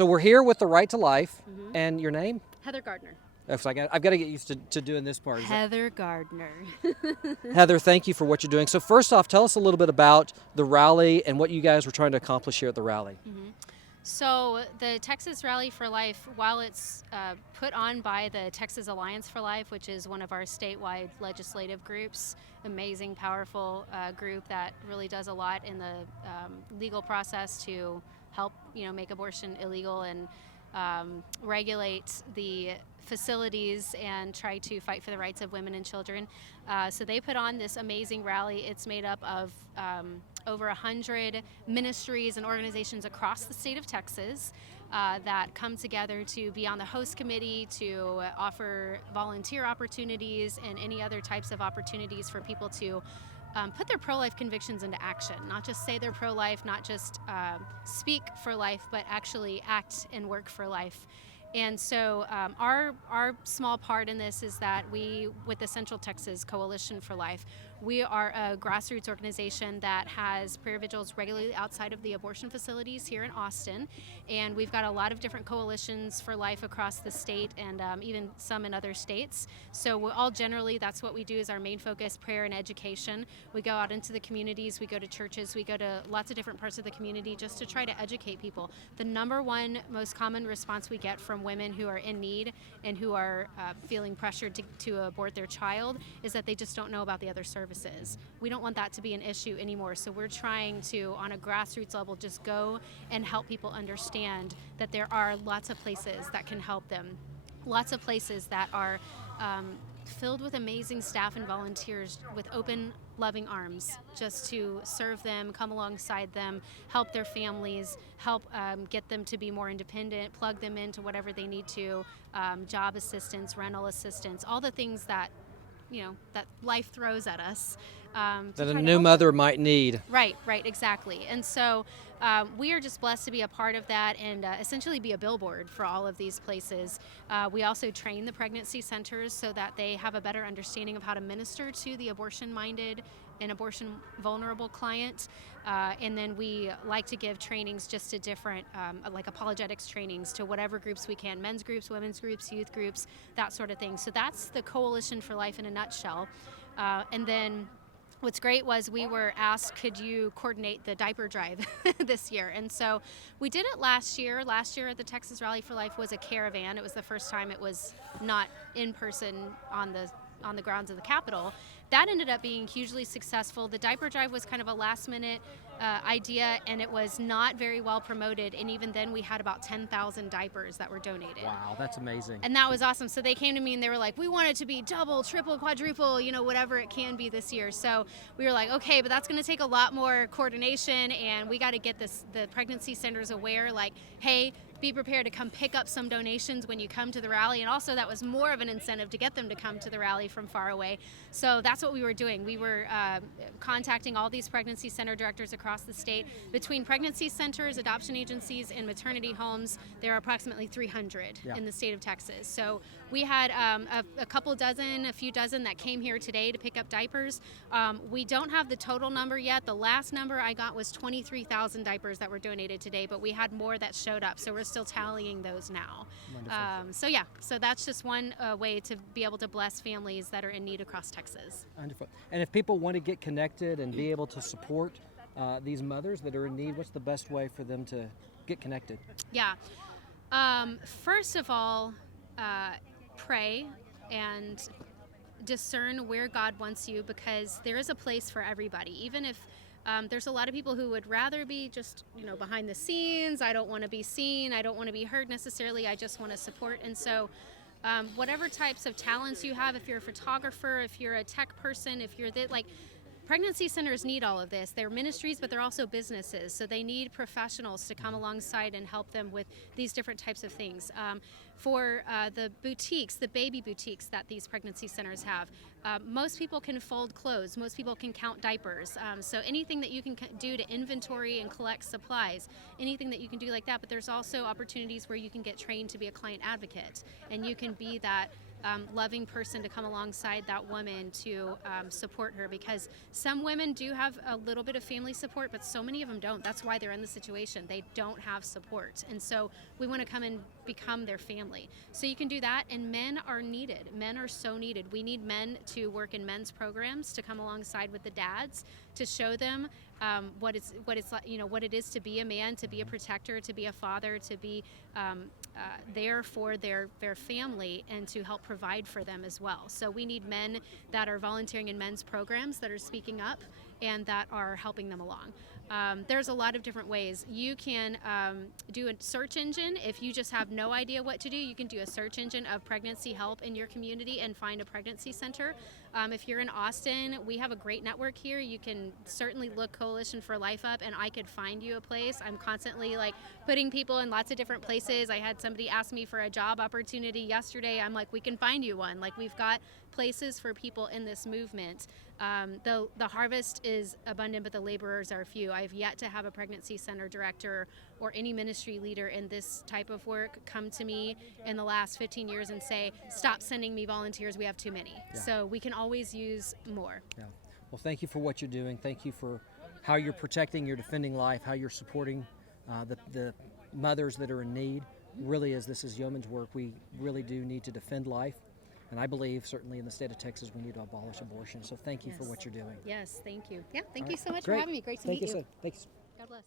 So we're here with the Right to Life, Mm-hmm. and your name? Heather Gardner. Oh, so I've got to get used to doing this part. Heather Gardner. Heather, thank you for what you're doing. So first off, tell us a little bit about the rally and what you guys were trying to accomplish here at the rally. So the Texas Rally for Life, while it's put on by the Texas Alliance for Life, which is one of our statewide legislative groups, amazing, powerful group that really does a lot in the legal process to help, make abortion illegal and regulate the facilities and try to fight for the rights of women and children. So they put on this amazing rally. It's made up of over 100 ministries and organizations across the state of Texas that come together to be on the host committee, to offer volunteer opportunities and any other types of opportunities for people to put their pro-life convictions into action, not just say they're pro-life, not just speak for life, but actually act and work for life. And so our small part in this is that we, with the Central Texas Coalition for Life, we are a grassroots organization that has prayer vigils regularly outside of the abortion facilities here in Austin. And we've got a lot of different coalitions for life across the state and even some in other states. So we're all generally, that's what we do is our main focus, prayer and education. We go out into the communities, we go to churches, we go to lots of different parts of the community just to try to educate people. The number one most common response we get from women who are in need and who are feeling pressured to abort their child is that they just don't know about the other services. We don't want that to be an issue anymore, so we're trying to, on a grassroots level, just go and help people understand that there are lots of places that can help them, lots of places that are filled with amazing staff and volunteers with open, loving arms just to serve them, come alongside them, help their families, help get them to be more independent, plug them into whatever they need to, job assistance, rental assistance, all the things that that life throws at us. That a new mother might need. Right, exactly. And so we are just blessed to be a part of that and essentially be a billboard for all of these places. We also train the pregnancy centers so that they have a better understanding of how to minister to the abortion-minded and abortion-vulnerable client. And then we like to give trainings just to different, like apologetics trainings to whatever groups we can, men's groups, women's groups, youth groups, that sort of thing. So that's the Coalition for Life in a nutshell. And then what's great was we were asked, could you coordinate the diaper drive this year? And so we did it last year. Last year at the Texas Rally for Life was a caravan. It was the first time it was not in person on the grounds of the Capitol. That ended up being hugely successful. The diaper drive was kind of a last minute idea, and it was not very well promoted, and even then we had about 10,000 diapers that were donated. Wow, that's amazing. And that was awesome. So they came to me and they were like, we want it to be double, triple, quadruple, whatever it can be this year. So we were like, okay, but that's going to take a lot more coordination, and we got to get the pregnancy centers aware, like, hey, be prepared to come pick up some donations when you come to the rally. And also that was more of an incentive to get them to come to the rally from far away. So that's what we were doing. We were contacting all these pregnancy center directors across the state. Between pregnancy centers, adoption agencies, and maternity homes, there are approximately 300 in the state of Texas. So we had a few dozen that came here today to pick up diapers. We don't have the total number yet. The last number I got was 23,000 diapers that were donated today, but we had more that showed up. So we're still tallying those now. So that's just one way to be able to bless families that are in need across Texas. Wonderful. And if people want to get connected and be able to support these mothers that are in need, what's the best way for them to get connected? Yeah. First of all, pray and discern where God wants you, because there is a place for everybody. Even if there's a lot of people who would rather be just, behind the scenes. I don't want to be seen. I don't want to be heard necessarily. I just want to support. And so whatever types of talents you have, if you're a photographer, if you're a tech person, if you're pregnancy centers need all of this. They're ministries, but they're also businesses. So they need professionals to come alongside and help them with these different types of things. For the boutiques, the baby boutiques that these pregnancy centers have, most people can fold clothes. Most people can count diapers. So anything that you can do to inventory and collect supplies, anything that you can do like that. But there's also opportunities where you can get trained to be a client advocate, and you can be that loving person to come alongside that woman to support her, because some women do have a little bit of family support, but so many of them don't. That's why they're in the situation. They don't have support. And so we want to come and become their family. So you can do that, and men are needed. Men are so needed. We need men to work in men's programs, to come alongside with the dads, to show them what it's like, what it is to be a man, to be a protector, to be a father, to be there for their family, and to help provide for them as well. So we need men that are volunteering in men's programs, that are speaking up, and that are helping them along. There's a lot of different ways. You can do a search engine. If you just have no idea what to do, you can do a search engine of pregnancy help in your community and find a pregnancy center. If you're in Austin, we have a great network here. You can certainly look Coalition for Life up, and I could find you a place. I'm constantly putting people in lots of different places. I had somebody ask me for a job opportunity yesterday. I'm like, we can find you one. We've got places for people in this movement. The harvest is abundant, but the laborers are few. I've yet to have a pregnancy center director or any ministry leader in this type of work come to me in the last 15 years and say, stop sending me volunteers, we have too many. Yeah. So we can always use more. Yeah. Well, thank you for what you're doing. Thank you for how you're protecting, you're defending life, how you're supporting the mothers that are in need. Really, as this is yeoman's work, we really do need to defend life. And I believe, certainly in the state of Texas, we need to abolish abortion. So thank you for what you're doing. Yes, thank you. Yeah, thank All you right. so much Great. for having me. Great to Thank meet you. you. Thanks. God bless.